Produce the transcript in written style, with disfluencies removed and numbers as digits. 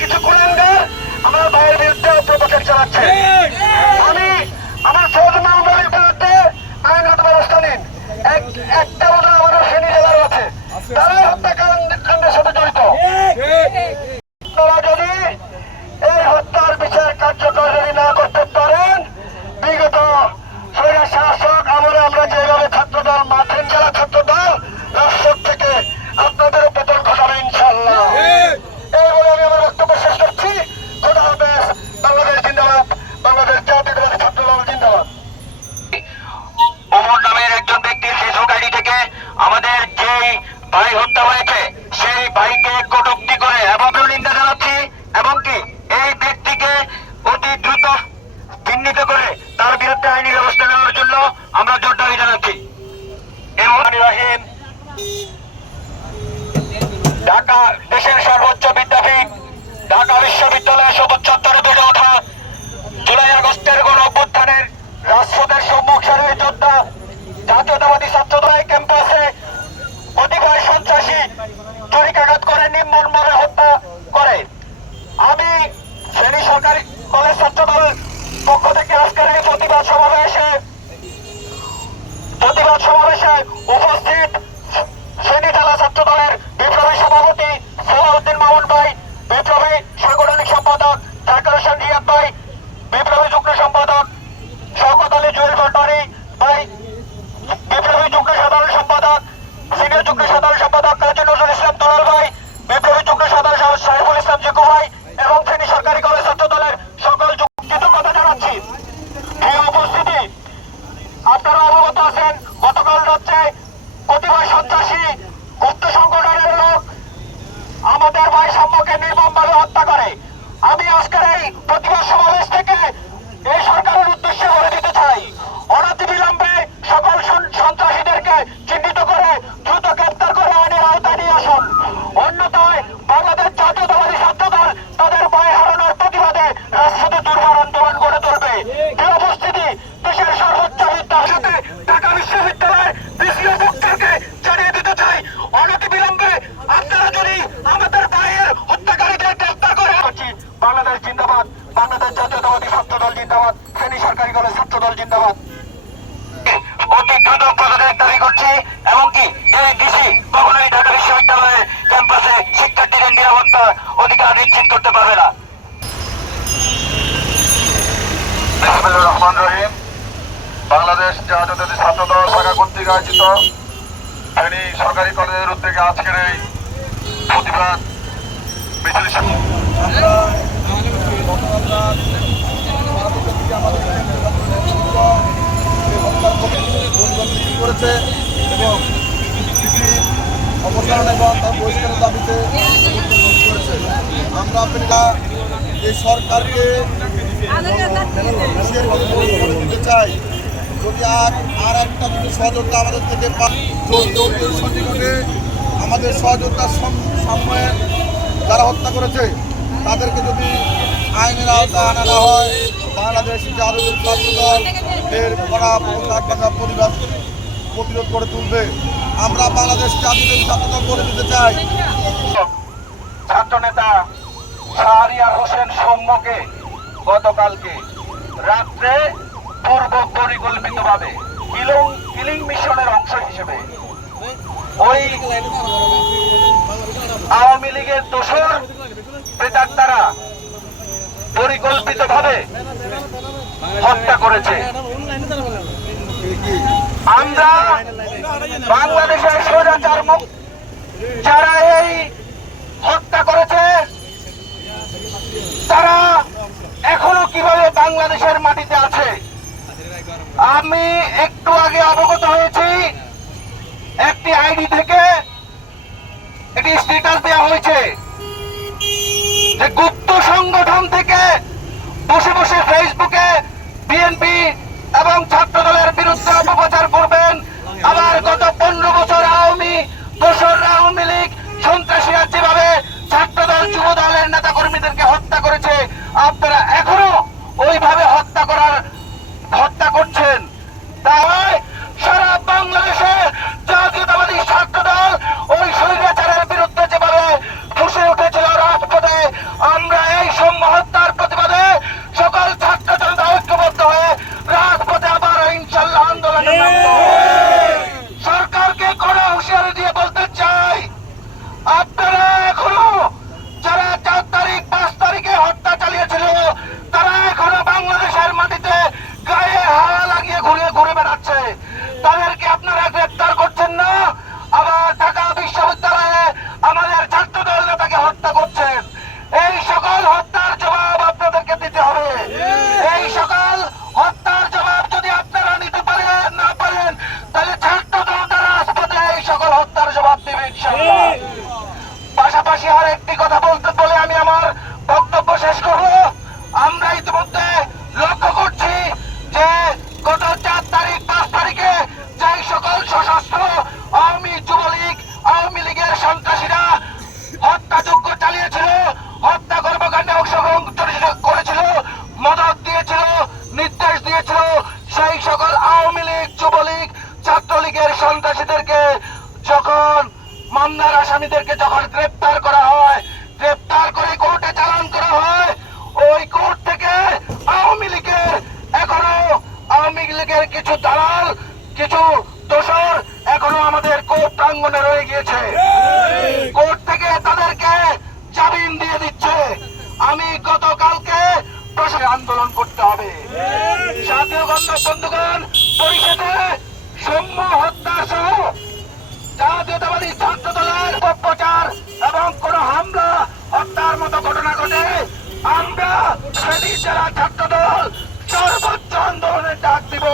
কিছু কুলাঙ্গার আমার ভাইয়ের বিরুদ্ধে অপপ্রচার চালাচ্ছে। আমি আমার সহজ মামলার বিরুদ্ধে আইনগত ব্যবস্থা নিন। একটা বোধ আমাদের ফেনী জেলার আছে, তারাই হত্যাকাণ্ডের সাথে জড়িত। আপনারা যদি এই হত্যার বিচার কার্যকর যদি না করতে পারেন, বিগত স্বৈরাচার শাসক আমলে আমরা যেভাবে ছাত্রদল মাঠেন জেলা ছাত্রদল রাজপথ থেকে আপনাদের পতন ঘটাবে ইনশাআল্লাহ। এই বলে আমি আমার বক্তব্য শেষ করছি। খোদা হাফেজ। বাংলাদেশ জিন্দাবাদ। বাংলাদেশ জাতীয়তাবাদী ছাত্রদল জিন্দাবাদ। ওমর নামের একজন ব্যক্তির ফেসবুক আইডি থেকে আমাদের যেই ভাই হত্যা হয়েছে সেই ভাইকে কটূক্তি করে এবং নিন্দা জানাচ্ছি, এবং কি এই ব্যক্তিকে অতি দ্রুত চিহ্নিত করে তার বিরুদ্ধে আইনি ব্যবস্থা নেওয়ার জন্য আমরা জোর দাবি জানাচ্ছি। ঢাকা দেশের সর্বোচ্চ বিদ্যাপীঠ ঢাকা বিশ্ববিদ্যালয়ের সদর চত্বরে বেড়ে ওঠা জুলাই আগস্টের গণ অভ্যুত্থানের রাজপথের সম্মুখ সারির যোদ্ধা জাতীয়তাবাদী ছাত্রদল ক্যাম্পাসে কতিপয় সন্ত্রাসী ছুরিকাঘাত করে নির্মমভাবে হত্যা করে। আমি ফেনী সরকারি কলেজ ছাত্রদল পক্ষ থেকে আজকের এই প্রতিবাদ সমাবেশে উপস্থিত ফেনী জেলা ছাত্রদলের বিপ্লবী সভাপতি সালাউদ্দিন মামুন ভাই, বিপ্লবী সাংগঠনিক সম্পাদক জাকির হোসেন রিয়াদ ভাই, বিপ্লবী যুগ্ম সম্পাদক শওকত আলী জুয়েল পাটোয়ারি ভাই, বিপ্লবী যুগ্ম সাধারণ সম্পাদক সিনিয়র যুগ্ম সাধারণ সম্পাদক কাজী নজরুল ইসলাম দুলাল ভাই, বিপ্লবী যুগ্ম সাধারণ সাইফুল ইসলাম জিকু ভাই এবং ফেনী সরকারি কলেজ ছাত্রদলের সকল কৃতজ্ঞতা জানাচ্ছি। এই উপস্থিতি আপনারা অবগত আছেন, গতকাল রাত্রে কতিপয় সন্ত্রাসী গুপ্ত সংগঠনের লোক আমাদের ভাই সাম্যকে নির্মমভাবে হত্যা করে। আমি আজকের এই প্রতিবাদ সমাবেশ থেকে এই সরকারের উদ্দেশ্যে বলে দিতে চাই, অনতিবিলম্বে সকল সন্ত্রাসীদেরকে চিহ্নিত করে দ্রুত গ্রেপ্তার করে আইনের আওতায় নিয়ে আসুন। অন্যথায় বাংলাদেশ জাতীয়তাবাদী ছাত্রদল তাদের ভয় হারানোর প্রতিবাদে রাজপথে দুর্বার আন্দোলন গড়ে তুলবে। এই উপস্থিতি দেশের সর্বোচ্চ বিদ্যালয়ে ঢাকা বিশ্ববিদ্যালয়ের বিসিও পক্ষকে জানিয়ে দিতে চাই, অনতিবিলম্বে আপনারা যদি আমাদের ভাইয়ের হত্যাকারীদের গ্রেপ্তার করে। বাংলাদেশ জিন্দাবাদ। বাংলাদেশ জাতীয়তাবাদী ছাত্রদল জিন্দাবাদ। ফেনী সরকারি কলেজ ছাত্রদল জিন্দাবাদ। অতি দ্রুত পদত্যাগ দাবি করছি, এমনকি এই ডিসি কখনোই ঢাকা বিশ্ববিদ্যালয়ের ক্যাম্পাসে শিক্ষার্থীদের নিরাপত্তার অধিকার নিশ্চিত করতে পারবে না। বিসমিল্লাহির রহমানির রহিম। বাংলাদেশ জাতীয়তাবাদী ছাত্রদল শাখা কর্তৃক আয়োজিত ফেনী সরকারি কলেজের উদ্যোগে আজকের এই প্রতিবাদ মিছিল করেছে এবং অপসারণ এবং তার বহিষ্কারের দাবিতে করেছে। আমরা এই সরকারকে দিতে চাই, যদি আর একটা যদি সহযোগিতা আমাদের থেকে সঠিকভাবে আমাদের সহযোগিতার সময়ে যারা হত্যা করেছে তাদেরকে যদি আইনের আওতায় আনা না হয়, বাংলাদেশ জাতীয় ছাত্রদল এর পরিবার প্রতিরোধ করে তুলবে। আমরা বাংলাদেশ জাতীয় ছাত্রদল করে দিতে চাই। ছাত্র নেতা শাহরিয়ার হোসেন সৌম্যকে গতকালকে রাত্রে পূর্ব পরিকল্পিতভাবে কিলিং মিশনের অংশ হিসেবে ওই আওয়ামী লীগের দোসর প্রেতাত্মারা পরিকল্পিতভাবে হত্যা করেছে। আমরা বাংলাদেশের স্বৈরাচার মুক্ত যারা এই হত্যা করেছে তারা এখনো কিভাবে বাংলাদেশের মাটিতে আছে। আমি একটু আগে অবগত হয়েছি, একটি আইডি থেকে একটি স্ট্যাটাস দেওয়া হয়েছে যে গুপ্ত সংগঠন থেকে বসে বসে ফেসবুকে বিএনপি এবং ছাত্রদলের বিরুদ্ধে অপপ্রচার করবেন। আবার গত 15 বছর আওয়ামী লীগ সন্ত্রাসীরা যেভাবে ছাত্রদল যুব দলের নেতা কর্মীদেরকে হত্যা করেছে, আপনারা এখনো ওইভাবে হত্যা করছেন। তাই সারা বাংলাদেশে জাতীয়তাবাদী ছাত্রদল ওই স্বৈরাচারের বিরুদ্ধে যেভাবে ফুসে উঠেছিল রাজপথে, আমরা হত্যা করছেন, এই সকল হত্যার জবাব আপনাদেরকে দিতে হবে। এই সকল হত্যার জবাব যদি আপনারা নিতে পারেন না পারেন, তাহলে ছাত্র জনতা রাজপথে এই সকল হত্যার জবাব দেবে ইনশাআল্লাহ। পাশাপাশি আর একটি কথা বলে আমি আমার বক্তব্য শেষ করব। আমরা ইতিমধ্যে লক্ষ্য করছি যে গত 4 তারিখ 5 তারিখে যেই সকল সশস্ত্র আওয়ামী লীগের সন্ত্রাসীরা হত্যাযজ্ঞ চালিয়েছিল, হত্যা কর্মকাণ্ডে অংশগ্রহণ করেছিল, মদত দিয়েছিল, নির্দেশ দিয়েছিল, সেই সকল আওয়ামী লীগ, যুবলীগ, ছাত্রলীগের সন্ত্রাসীদেরকে যখন মামলার আসামিদেরকে যখন গ্রেপ্তার করা হয়, গ্রেপ্তার করে কোর্টে চালান করা হয়, ওই কোর্ট থেকে আওয়ামী লীগের কিছু দালাল, কিছু দোষর এখনো আমাদের কোর্ট প্রাঙ্গণে রয়ে গিয়েছে। কোর্ট থেকে তাদেরকে জামিন দিয়ে দিচ্ছে। আমি গতকালকে প্রশাসনে আন্দোলন করতে হবে। জাতীয় বন্ধুগণ, পরিষদে সৌম্য হত্যা সহ জাতীয়তাবাদী ছাত্র দলের অপপ্রচার এবং কোন হামলা হত্যার মতো ঘটনা ঘটে আমরা ফেনী জেলা ছাত্র দল সর্বোচ্চ আন্দোলনের ডাক দিব।